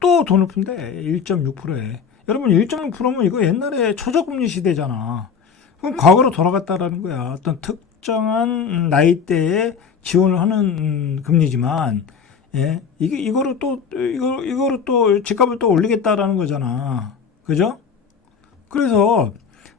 또 더 높은데 1.6%에 여러분 1.6%면 이거 옛날에 초저금리 시대잖아. 그럼 과거로 돌아갔다라는 거야. 어떤 특정한 나이대에 지원을 하는 음, 금리지만 예 이게 이거를 또 이거 이거를 또 집값을 또 올리겠다라는 거잖아. 그죠? 그래서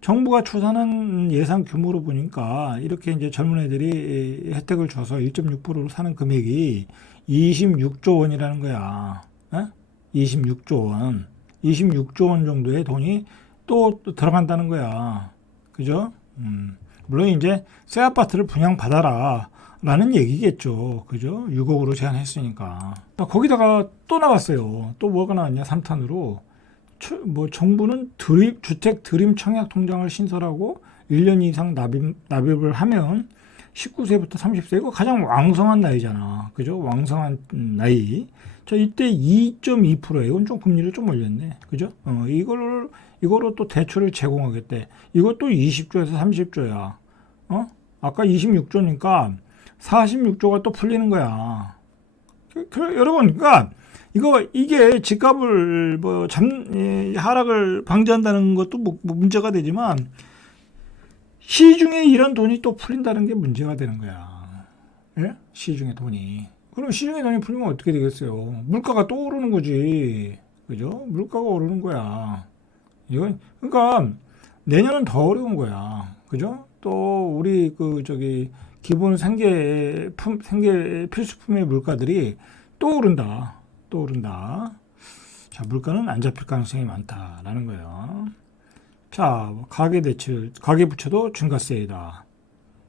정부가 추산한 예상 규모로 보니까 이렇게 이제 젊은 애들이 혜택을 줘서 1.6%로 사는 금액이 26조 원이라는 거야. 예? 26조 원. 26조 원 정도의 돈이 또, 또 들어간다는 거야. 그죠? 음. 물론 이제 새 아파트를 분양받아라. 라는 얘기겠죠. 그죠? 6억으로 제한했으니까. 거기다가 또 나왔어요. 또 뭐가 나왔냐? 3탄으로. 뭐 정부는 드림, 주택 드림 청약 통장을 신설하고 1년 이상 납입, 납입을 하면 19세부터 30세 이거 가장 왕성한 나이잖아. 그죠? 왕성한 나이. 저 이때 2.2%에 이건 좀 금리를 좀 올렸네. 그죠? 어, 이거를 이거로 또 대출을 제공하겠대. 이것도 20조에서 30조야. 어? 아까 26조니까 46조가 또 풀리는 거야. 그, 그, 여러분, 그러니까 이거 이게 집값을 뭐 잠, 예, 하락을 방지한다는 것도 뭐, 뭐 문제가 되지만 시중에 이런 돈이 또 풀린다는 게 문제가 되는 거야. 예? 시중에 돈이. 그럼 시중에 돈이 풀리면 어떻게 되겠어요? 물가가 또 오르는 거지. 그죠? 물가가 오르는 거야. 이건 그러니까 내년은 더 어려운 거야. 그죠? 또 우리 그 저기 기본 생계 품 생계 필수품의 물가들이 또 오른다. 또 오른다. 자, 물가는 안 잡힐 가능성이 많다라는 거예요. 자, 가계 대출, 가계 부채도 증가세이다.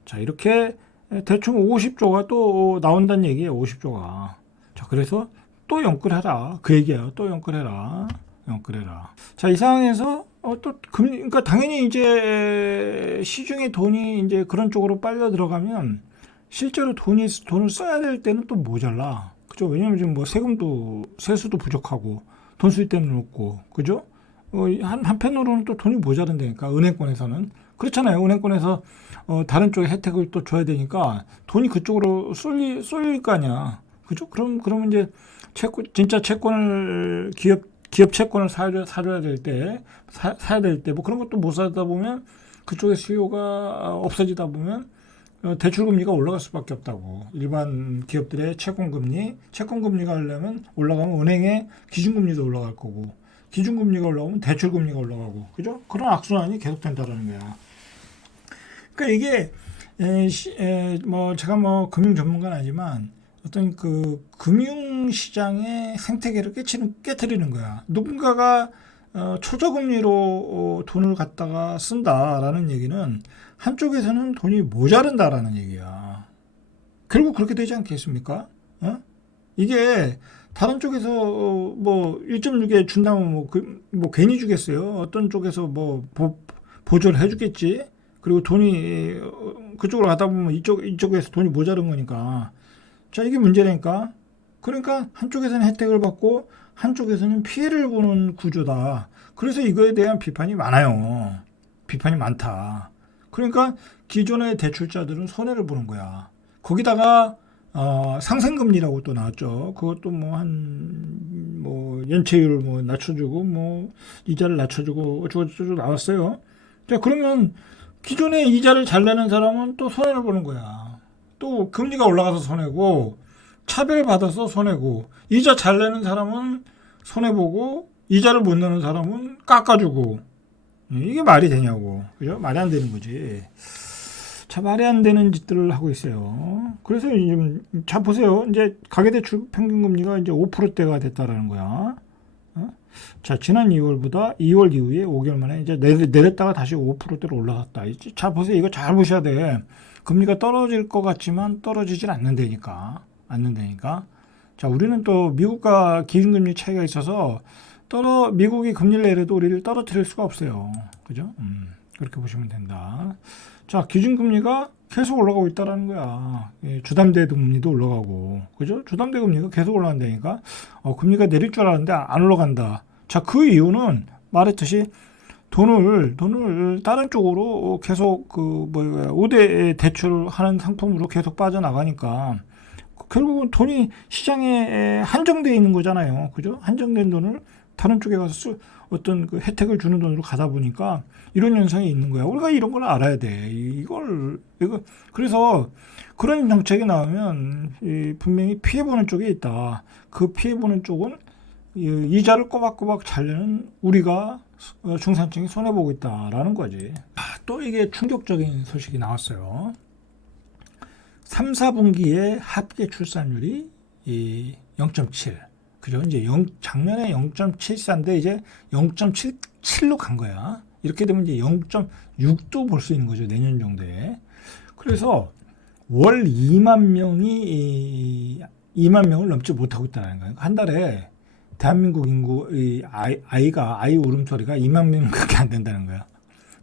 자, 이렇게 대충 50조가 또 나온다는 얘기예요. 50조가. 자, 그래서 또 연끌해라. 그 얘기예요. 또 연끌해라. 연끌해라. 자, 이 상황에서 어, 또 금리, 그러니까 당연히 이제 시중에 돈이 이제 그런 쪽으로 빨려 들어가면 실제로 돈이 돈을 써야 될 때는 또 모자라. 그죠? 왜냐면 지금 뭐 세금도 세수도 부족하고 돈 수입 때문에 없고 그죠? 어, 한 한편으로는 또 돈이 모자란다니까 은행권에서는 그렇잖아요. 은행권에서 어, 다른 쪽에 혜택을 또 줘야 되니까 돈이 그쪽으로 쏠리 쏠릴 거 아니야. 그죠? 그럼 그러면 이제 채권 진짜 채권을 기업 기업 채권을 사줘야, 사줘야 될 때, 사, 사야 될 때, 뭐 그런 것도 못 사다 보면 그쪽에 수요가 없어지다 보면 어, 대출 금리가 올라갈 수밖에 없다고. 일반 기업들의 채권 금리, 채권 금리가 하려면 올라가면 은행의 기준 금리도 올라갈 거고, 기준 금리가 올라가면 대출 금리가 올라가고, 그죠? 그런 악순환이 계속된다라는 거야. 그러니까 이게 에, 시, 에, 뭐 제가 뭐 금융 전문가는 아니지만 어떤 그 금융 시장의 생태계를 깨치는 깨뜨리는 거야. 누군가가 어, 초저금리로 어, 돈을 갖다가 쓴다라는 얘기는 한쪽에서는 돈이 모자른다라는 얘기야. 결국 그렇게 되지 않겠습니까? 어? 이게 다른 쪽에서 어, 뭐 1.6에 준다면 뭐, 그, 뭐 괜히 주겠어요. 어떤 쪽에서 뭐 보, 보조를 해주겠지. 그리고 돈이 어, 그쪽으로 가다 보면 이쪽 이쪽에서 돈이 모자른 거니까. 자 이게 문제라니까. 그러니까 한쪽에서는 혜택을 받고 한쪽에서는 피해를 보는 구조다. 그래서 이거에 대한 비판이 많아요. 비판이 많다. 그러니까 기존의 대출자들은 손해를 보는 거야. 거기다가 어, 상생금리라고 또 나왔죠. 그것도 뭐 한, 뭐, 연체율을 뭐 낮춰주고, 뭐, 이자를 낮춰주고, 어쩌고저쩌고 나왔어요. 자, 그러면 기존에 이자를 잘 내는 사람은 또 손해를 보는 거야. 또 금리가 올라가서 손해고, 차별받아서 손해고, 이자 잘 내는 사람은 손해보고, 이자를 못 내는 사람은 깎아주고, 이게 말이 되냐고. 그죠? 말이 안 되는 거지. 자, 말이 안 되는 짓들을 하고 있어요. 그래서 지금, 자, 보세요. 이제 가계대출 평균 금리가 이제 5%대가 됐다라는 거야. 어? 자, 지난 2월보다 2월 이후에 5개월 만에 이제 내렸다가 다시 5%대로 올라갔다. 자, 보세요. 이거 잘 보셔야 돼. 금리가 떨어질 것 같지만 떨어지질 않는다니까. 않는다니까. 자, 우리는 또 미국과 기준금리 차이가 있어서 떨어 미국이 금리를 내려도 우리를 떨어뜨릴 수가 없어요. 그죠? 음, 그렇게 보시면 된다. 자, 기준금리가 계속 올라가고 있다라는 거야. 예, 주담대 금리도 올라가고, 그죠? 주담대 금리가 계속 올라간다니까. 어, 금리가 내릴 줄 알았는데 안 올라간다. 자, 그 이유는 말했듯이 돈을 돈을 다른 쪽으로 계속 그 뭐야 우대 대출 하는 상품으로 계속 빠져나가니까 결국은 돈이 시장에 한정되어 있는 거잖아요. 그죠? 한정된 돈을 다른 쪽에 가서 쓸 어떤 그 혜택을 주는 돈으로 가다 보니까 이런 현상이 있는 거야. 우리가 이런 걸 알아야 돼. 이- 이걸 이거 그래서 그런 정책이 나오면 이 분명히 피해 보는 쪽에 있다. 그 피해 보는 쪽은 이 이자를 꼬박꼬박 잘 내는 우리가 어, 중산층이 손해 보고 있다라는 거지. 아, 또 이게 충격적인 소식이 나왔어요. 3, 4분기에 합계 출산율이 이 0.7. 그죠? 이제 0, 작년에 0.74인데 이제 0.77로 간 거야. 이렇게 되면 이제 0.6도 볼 수 있는 거죠. 내년 정도에. 그래서 월 2만 명이 이 2만 명을 넘지 못하고 있다는 거예요. 한 달에 대한민국 인구 이 아이, 아이가 아이 울음소리가 2만 명밖에 안 된다는 거야.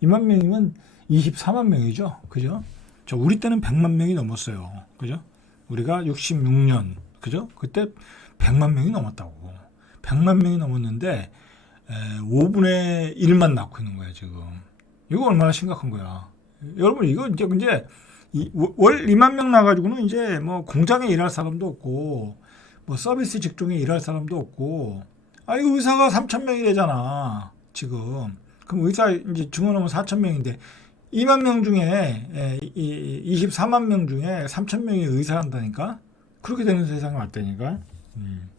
2만 명이면 24만 명이죠. 그죠? 저 우리 때는 100만 명이 넘었어요. 그죠? 우리가 66년 그죠? 그때 100만 명이 넘었다고. 100만 명이 넘었는데 에, 5분의 1만 낳고 있는 거야, 지금. 이거 얼마나 심각한 거야. 여러분 이거 이제 이제 이, 월 2만 명 나가지고는 이제 뭐 공장에 일할 사람도 없고 뭐 서비스 직종에 일할 사람도 없고 아 이거 의사가 3천 명이래잖아 지금 그럼 의사 이제 증원하면 4천 명인데 2만 명 중에 에, 이, 24만 명 중에 3천 명이 의사한다니까 그렇게 되는 세상이 왔다니까 음.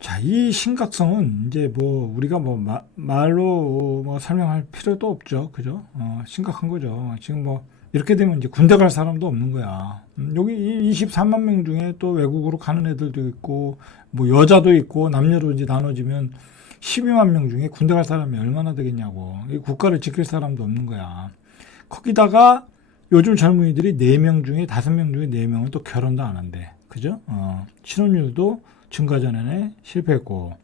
자, 이 심각성은 이제 뭐 우리가 뭐 마- 말로 뭐 설명할 필요도 없죠. 그죠? 어, 심각한 거죠. 지금 뭐 이렇게 되면 이제 군대 갈 사람도 없는 거야. 음, 여기 이 24만 명 중에 또 외국으로 가는 애들도 있고 뭐 여자도 있고 남녀로 이제 나눠지면 12만 명 중에 군대 갈 사람이 얼마나 되겠냐고. 이 국가를 지킬 사람도 없는 거야. 거기다가 요즘 젊은이들이 4명 중에 5명 중에 4명은 또 결혼도 안 한대. 그죠? 어, 신혼율도 증가 전에 실패했고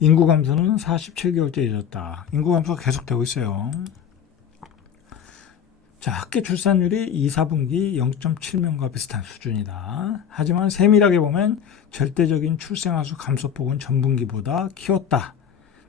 인구 감소는 47개월째 이어졌다. 인구 감소가 계속되고 있어요. 자, 학계 출산율이 2, 4분기 0.7명과 비슷한 수준이다. 하지만 세밀하게 보면 절대적인 출생아 수 감소폭은 전분기보다 키웠다.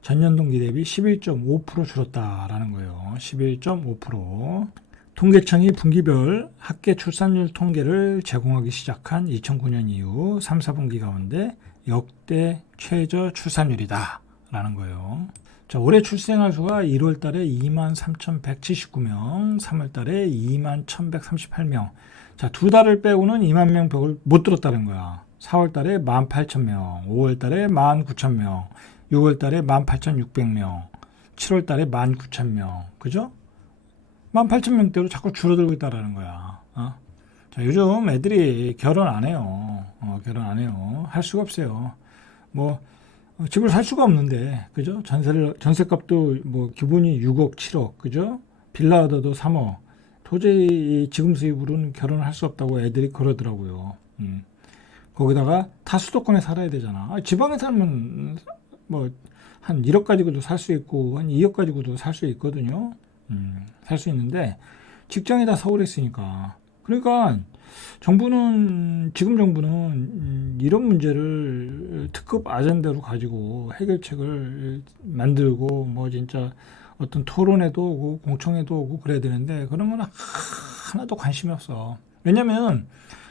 전년 동기 대비 11.5% 줄었다라는 거예요. 11.5%. 통계청이 분기별 학계 출산율 통계를 제공하기 시작한 2009년 이후 3, 4분기 가운데 역대 최저 출산율이다. 라는 거예요. 자, 올해 출생아 수가 1월 달에 2만 3,179명, 3월 달에 2만 1,138명. 자, 두 달을 빼고는 2만 명 벽을 못 들었다는 거야. 4월 달에 18,000명, 5월 달에 19,000명, 6월 달에 18,600명, 7월 달에 19,000명. 그죠? 18,000명대로 자꾸 줄어들고 있다라는 거야. 어? 자, 요즘 애들이 결혼 안 해요. 어, 결혼 안 해요. 할 수가 없어요. 뭐, 어, 집을 살 수가 없는데, 그죠? 전세를, 전세값도 뭐, 기본이 6억, 7억, 그죠? 빌라 얻어도 3억. 도저히 이 지금 수입으로는 결혼을 할 수 없다고 애들이 그러더라고요. 음. 거기다가 다 수도권에 살아야 되잖아. 아, 지방에 살면 뭐, 한 1억 가지고도 살 수 있고, 한 2억 가지고도 살 수 있거든요. 음, 살 수 있는데, 직장이 다 서울에 있으니까. 그러니까, 정부는, 지금 정부는 음, 이런 문제를 특급 아젠다로 가지고 해결책을 만들고, 뭐 진짜 어떤 토론회도 오고, 공청회도 오고 그래야 되는데, 그런 건 하나도 관심이 없어. 왜냐면,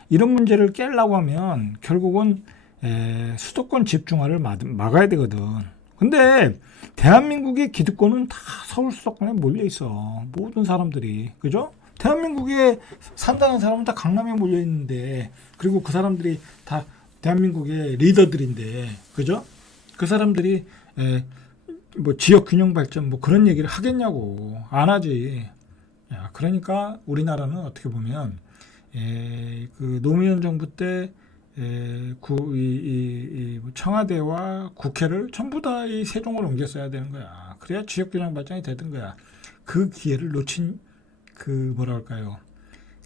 이런 문제를 깨려고 하면, 결국은, 에, 수도권 집중화를 막, 막아야 되거든. 근데, 대한민국의 기득권은 다 서울 수도권에 몰려 있어. 모든 사람들이. 그죠? 대한민국에 산다는 사람은 다 강남에 몰려 있는데, 그리고 그 사람들이 다 대한민국의 리더들인데, 그죠? 그 사람들이, 에, 뭐, 지역 균형 발전, 뭐 그런 얘기를 하겠냐고. 안 하지. 야, 그러니까 우리나라는 어떻게 보면, 에, 그 노무현 정부 때 에, 구, 이, 이, 이 청와대와 국회를 전부 다 이 세종을 옮겼어야 되는 거야. 그래야 지역균형 발전이 되던 거야. 그 기회를 놓친 그 뭐랄까요?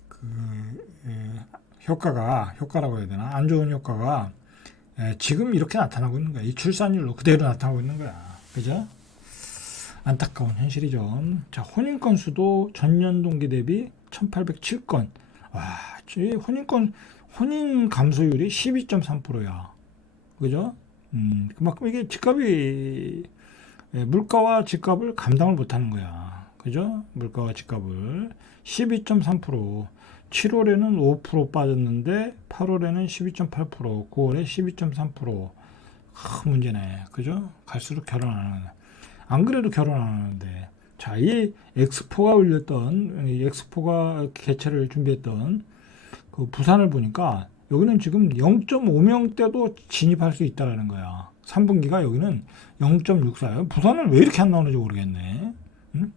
그 에, 효과가 효과라고 해야 되나? 안 좋은 효과가 에, 지금 이렇게 나타나고 있는 거야. 이 출산율로 그대로 나타나고 있는 거야. 그죠? 안타까운 현실이죠. 자, 혼인 건수도 전년 동기 대비 1,807건. 와, 이 혼인 건 혼인 감소율이 12.3%야. 그죠? 음, 그만큼 이게 집값이 예, 물가와 집값을 감당을 못하는 거야. 그죠? 물가와 집값을 12.3%. 7월에는 5% 빠졌는데 8월에는 12.8%, 9월에 12.3%. 큰 문제네. 그죠? 갈수록 결혼 안 하는. 안 그래도 결혼 안 하는데. 자, 이 엑스포가 올렸던, 이 엑스포가 개최를 준비했던 그 부산을 보니까 여기는 지금 0.5명대도 진입할 수 있다라는 거야. 3분기가 여기는 0.64. 부산은 왜 이렇게 안 나오는지 모르겠네. 응?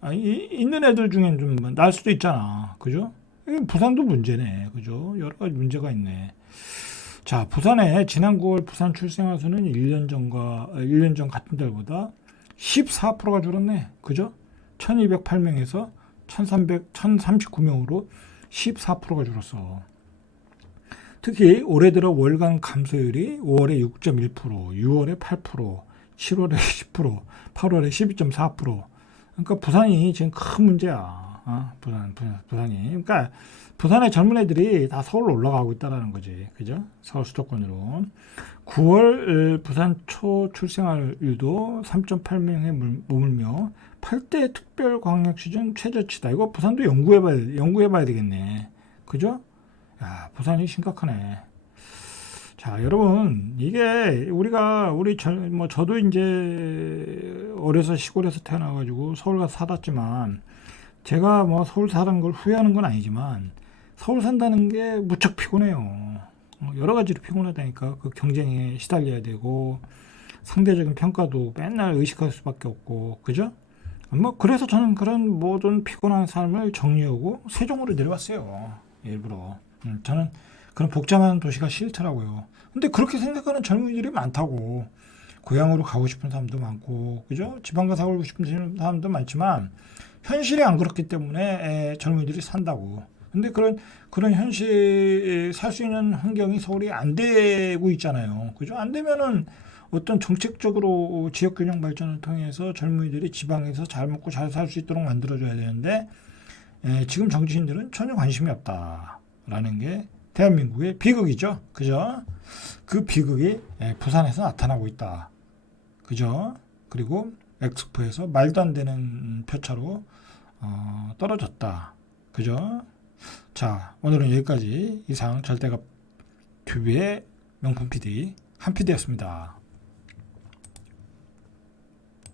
아, 이, 있는 애들 중엔 좀 날 수도 있잖아. 그죠? 이 부산도 문제네. 그죠? 여러 가지 문제가 있네. 자, 부산에 지난 9월 부산 출생아 수는 1년 전과 1년 전 같은 달보다 14%가 줄었네. 그죠? 1208명에서 1300 1039명으로 14%가 줄었어. 특히 올해 들어 월간 감소율이 5월에 6.1%, 6월에 8%, 7월에 10%, 8월에 12.4%. 그러니까 부산이 지금 큰 문제야. 어? 부산, 부산, 부산이. 그러니까 부산의 젊은 애들이 다 서울로 올라가고 있다라는 거지. 그죠? 서울 수도권으로. 9월 부산 초 출생률도 3.8명에 머물며 8대 특별광역시중 최저치다. 이거 부산도 연구해봐야, 연구해봐야 되겠네. 그죠? 야, 부산이 심각하네. 자, 여러분, 이게 우리가, 우리, 저, 뭐, 저도 이제 어려서 시골에서 태어나가지고 서울 가서 살았지만, 제가 뭐 서울 사는 걸 후회하는 건 아니지만, 서울 산다는 게 무척 피곤해요. 어, 여러 가지로 피곤하다니까. 그 경쟁에 시달려야 되고, 상대적인 평가도 맨날 의식할 수밖에 없고, 그죠? 뭐, 그래서 저는 그런 모든 피곤한 삶을 정리하고 세종으로 내려왔어요. 일부러. 음, 저는 그런 복잡한 도시가 싫더라고요. 근데 그렇게 생각하는 젊은이들이 많다고. 고향으로 가고 싶은 사람도 많고, 그죠? 지방 가서 살고 싶은 사람도 많지만, 현실이 안 그렇기 때문에 에, 젊은이들이 산다고. 근데 그런, 그런 현실, 살 수 있는 환경이 서울이 안 되고 있잖아요. 그죠? 안 되면은 어떤 정책적으로 지역 균형 발전을 통해서 젊은이들이 지방에서 잘 먹고 잘 살 수 있도록 만들어줘야 되는데, 에, 지금 정치인들은 전혀 관심이 없다라는 게 대한민국의 비극이죠. 그죠? 그 비극이 에, 부산에서 나타나고 있다. 그죠? 그리고 엑스포에서 말도 안 되는 표차로 어, 떨어졌다. 그죠? 자, 오늘은 여기까지 이상 절대가 튜브의 명품 PD 한 PD였습니다.